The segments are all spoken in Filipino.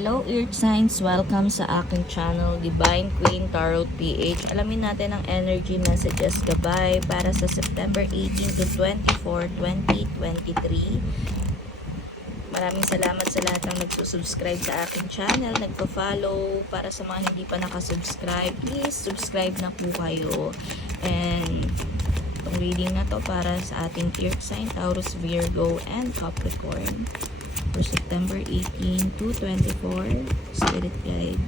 Hello Earth Signs! Welcome sa aking channel, Divine Queen Tarot PH. Alamin natin ang energy messages gabay para sa September 18 to 24, 2023. Maraming salamat sa lahat ng nagsusubscribe sa aking channel, nagpa-follow. Para sa mga hindi pa nakasubscribe, please subscribe na po kayo. And itong reading na to para sa ating Earth Sign, Taurus, Virgo, and Capricorn for September 18 to 24 Spirit Guide.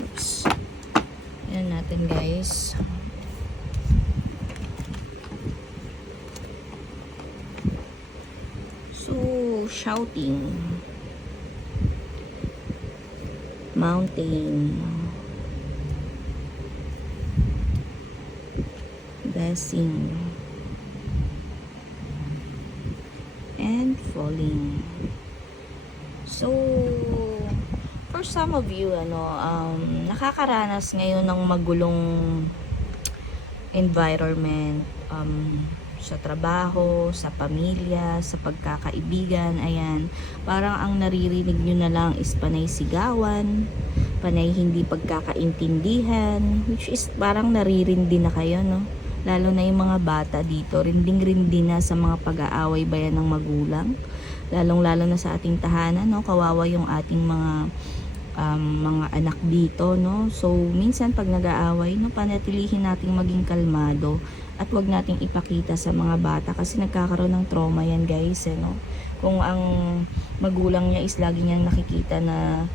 Oops. Natin guys. So, shouting mountain. Blessing. And falling. So for some of you ano um, nakakaranas ngayon ng magulong environment um, sa trabaho, sa pamilya, sa pagkakaibigan, ayan. Parang ang naririnig nyo na lang is panay sigawan, panay hindi pagkakaintindihan, which is parang naririndi na kayo, no? Lalo na yung mga bata dito, rinding-rindi na sa mga pag-aaway bayan ng magulang. Lalong-lalo na sa ating tahanan, no? Kawawa yung ating mga um, mga anak dito, no? So, minsan pag nag-aaway, no, panatilihin nating maging kalmado at wag nating ipakita sa mga bata kasi nagkakaroon ng trauma yan, guys, eh, no? Kung ang magulang niya is lagi niyang nakikita na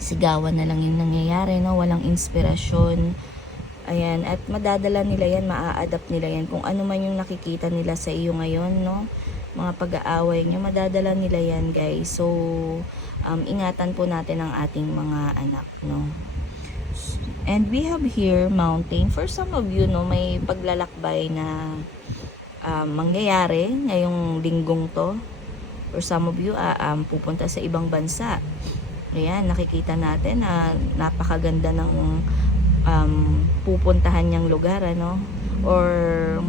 sigawan na lang yung nangyayari, no? Walang inspirasyon. Ayan, at madadala nila yan, maa-adapt nila yan. Kung ano man yung nakikita nila sa iyo ngayon, no? Mga pag-aaway nyo, madadala nila yan, guys. So, um, ingatan po natin ang ating mga anak, no? And we have here mountain. For some of you, no, may paglalakbay na um, mangyayari ngayong linggong to. For some of you, ah, um, pupunta sa ibang bansa. Ayan, nakikita natin na napakaganda ng um, pupuntahan niyang lugar, ano? Or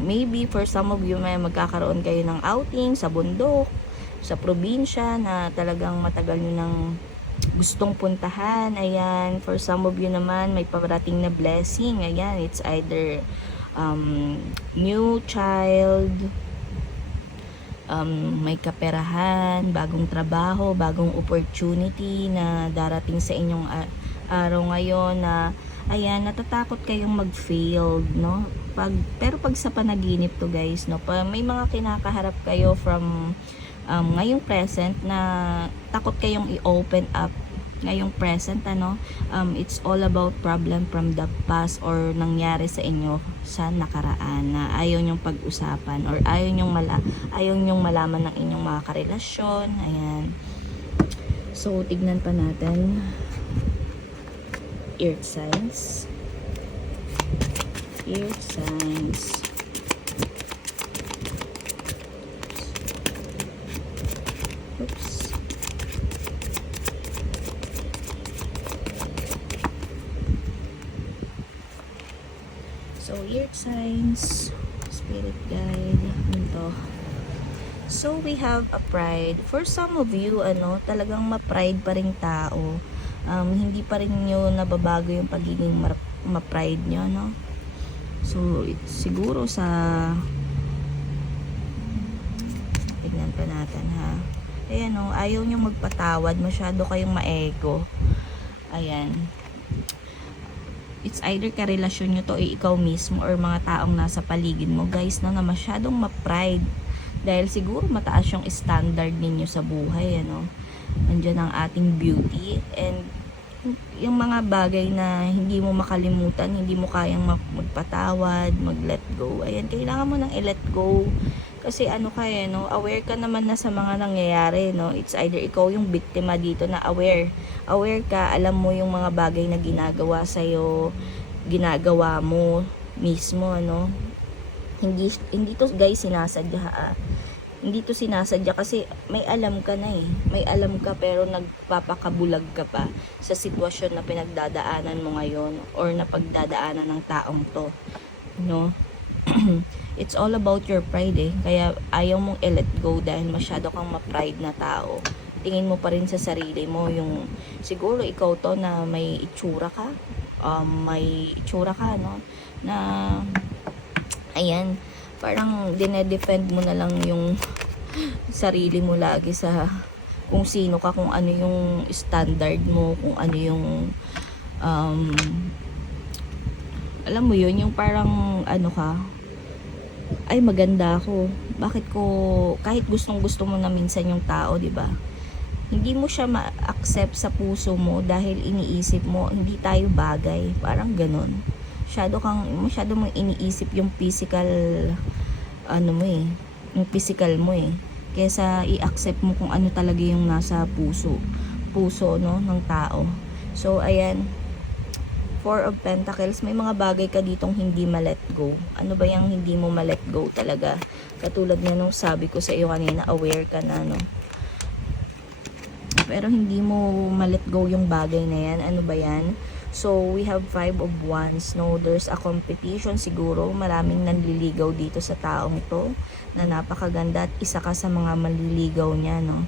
maybe for some of you, may magkakaroon kayo ng outing sa bundok, sa probinsya na talagang matagal nyo nang gustong puntahan. Ayan, for some of you naman, may parating na blessing. Ayan, it's either um, new child, um, may kaperahan, bagong trabaho, bagong opportunity na darating sa inyong araw ngayon na ayan, natatakot kayong mag-failed, no? Pag, pero pag sa panaginip to guys, no, pa, may mga kinakaharap kayo from um, ngayong present na takot kayong i-open up ngayong present ano? Um, it's all about problem from the past or nangyari sa inyo sa nakaraan na ayaw nyong pag-usapan or ayaw nyong mala ayaw nyong malaman ng inyong mga karelasyon ayan. So tignan pa natin. Earth signs. Earth signs oops So, earth signs, spirit guide, ito. So, we have a pride. For some of you, ano, talagang ma-pride pa rin tao. Um, hindi pa rin nyo nababago yung pagiging ma- ma-pride nyo, no? So, it- siguro sa tignan pa natin, ha? Ayan, no, ayaw nyo magpatawad. Masyado kayong ma-ego. Ayan. It's either karelasyon nyo to ay ikaw mismo or mga taong nasa paligid mo. Guys na masyadong ma-pride. Dahil siguro mataas yung standard ninyo sa buhay ano? Andyan ang ating beauty. And yung mga bagay na hindi mo makalimutan hindi mo kayang mag- magpatawad mag let go. Ayan kailangan mo nang i-let go. Kasi ano kaya no? Aware ka naman na sa mga nangyayari no? It's either ikaw yung biktima dito na aware. Aware ka alam mo yung mga bagay na ginagawa sa ginagawa mo mismo ano? Hindi hindi to guys sinasadya ah. Hindi to sinasadya kasi may alam ka na eh. May alam ka pero nagpapakabulag ka pa sa sitwasyon na pinagdadaanan mo ngayon or na pagdadaanan ng taong to. No? It's all about your pride eh. Kaya ayaw mong i-let go dahil masyado kang ma-pride na tao. Tingin mo pa rin sa sarili mo yung siguro ikaw to na may itsura ka. Um, may itsura ka, no? Na ayan, parang dinedefend mo na lang yung sarili mo lagi sa kung sino ka, kung ano yung standard mo, kung ano yung um, alam mo yun, yung parang ano ka, ay maganda ako. Bakit ko, kahit gustong gusto mo na minsan yung tao, di ba? Hindi mo siya ma-accept sa puso mo dahil iniisip mo, hindi tayo bagay. Parang ganun. Masyado kang, masyado mong iniisip yung physical, ano mo eh, yung physical mo eh. Kesa i-accept mo kung ano talaga yung nasa puso. Puso, no, ng tao. So, ayan, Four of Pentacles, may mga bagay ka ditong hindi ma-let go. Ano ba yung hindi mo ma-let go talaga? Katulad nga nung sabi ko sa iyo kanina, aware ka na, no? Pero hindi mo ma-let go yung bagay na yan. Ano ba yan? So, we have five of wands, no? There's a competition siguro. Maraming nanliligaw dito sa taong to na napakaganda at isa ka sa mga manliligaw niya, no?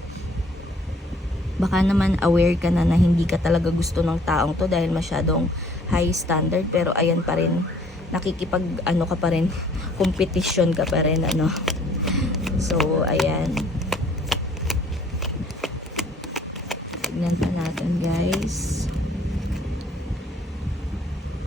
baka naman aware ka na na hindi ka talaga gusto ng taong to dahil masyadong high standard pero ayan pa rin nakikipag ano ka pa rin competition ka pa rin ano so ayan tignan pa natin guys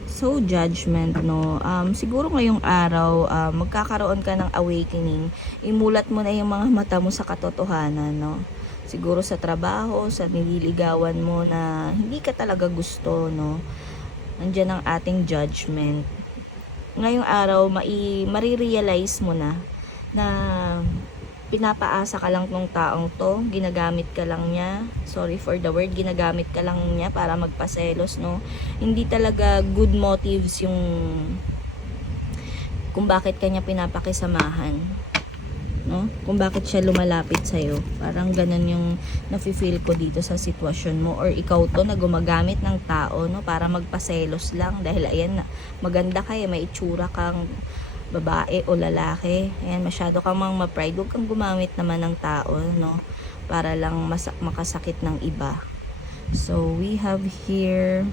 so judgment no um, siguro ngayong araw um, magkakaroon ka ng awakening imulat mo na yung mga mata mo sa katotohanan no siguro sa trabaho, sa nililigawan mo na hindi ka talaga gusto, no? Nandiyan ang ating judgment. Ngayong araw, mai, marirealize mo na na pinapaasa ka lang tong taong to, ginagamit ka lang niya, sorry for the word, ginagamit ka lang niya para magpaselos, no? Hindi talaga good motives yung kung bakit kanya pinapakisamahan no? Kung bakit siya lumalapit sa iyo. Parang ganun yung nafi-feel ko dito sa sitwasyon mo. Or ikaw to na gumagamit ng tao, no, para magpaselos lang. Dahil ayan maganda ka, eh, may itsura kang babae o lalaki. Ayan, masyado kang mang ma-pride. Huwag kang gumamit naman ng tao, no, para lang masak makasakit ng iba. So, we have here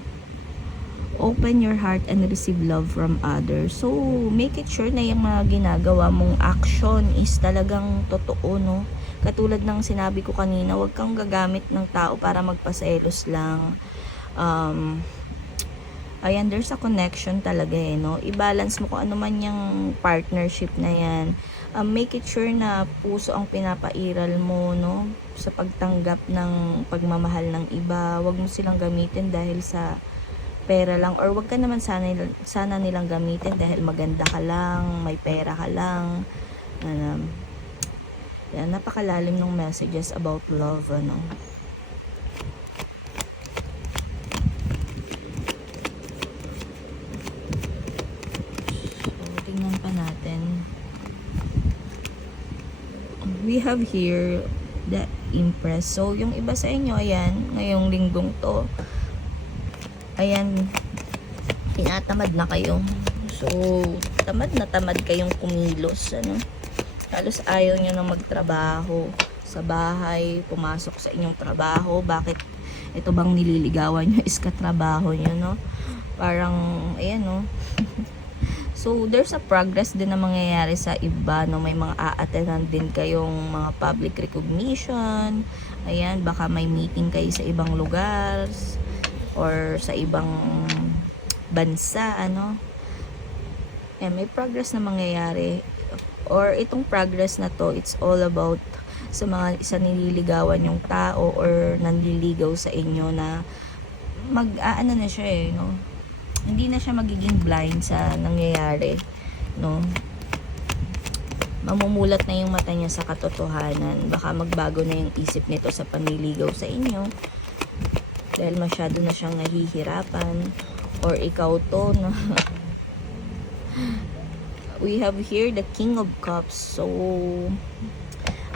open your heart and receive love from others. So, make it sure na yung mga ginagawa mong action is talagang totoo, no? Katulad ng sinabi ko kanina, huwag kang gagamit ng tao para magpaselos lang. Um, ayan, there's a connection talaga eh, no? I-balance mo kung ano man yung partnership na yan. Um, make it sure na puso ang pinapairal mo, no? Sa pagtanggap ng pagmamahal ng iba. Huwag mo silang gamitin dahil sa pera lang or wag ka naman sana, sana nilang gamitin dahil maganda ka lang, may pera ka lang. Ano, yan, napakalalim ng messages about love, ano. So, tingnan pa natin. We have here the Impress. So, yung iba sa inyo, ayan, ngayong linggong to, ayan, tinatamad na kayo. So, tamad na tamad kayong kumilos, ano. Halos ayaw nyo na magtrabaho sa bahay, pumasok sa inyong trabaho. Bakit ito bang nililigawan nyo is katrabaho nyo, no? Parang, ayan, no? So, there's a progress din na mangyayari sa iba, no? May mga a-attendan din kayong mga public recognition. Ayan, baka may meeting kayo sa ibang lugar or sa ibang bansa, ano. Ayan, may progress na mangyayari. Or itong progress na to, it's all about sa mga isa nililigawan yung tao or nanliligaw sa inyo na mag-aano na siya eh, no? Hindi na siya magiging blind sa nangyayari, no? Mamumulat na yung mata niya sa katotohanan. Baka magbago na yung isip nito sa panliligaw sa inyo. Dahil masyado na siyang nahihirapan. Or ikaw to, no? We have here the King of Cups. So,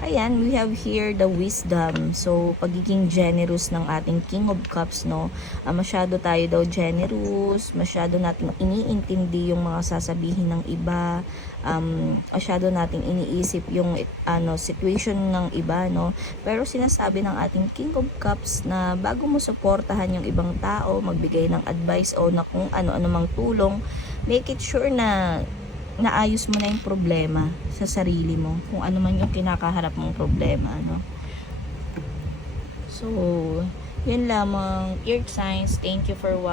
ayan, we have here the wisdom. So, pagiging generous ng ating King of Cups, no? Ah, masyado tayo daw generous, masyado nating iniintindi yung mga sasabihin ng iba, um, masyado nating iniisip yung ano situation ng iba, no? Pero sinasabi ng ating King of Cups na bago mo suportahan yung ibang tao, magbigay ng advice o na kung ano-ano mang tulong, make it sure na naayos mo na yung problema sa sarili mo. Kung ano man yung kinakaharap mong problema, no? So, yun lamang. Earth signs, thank you for watching.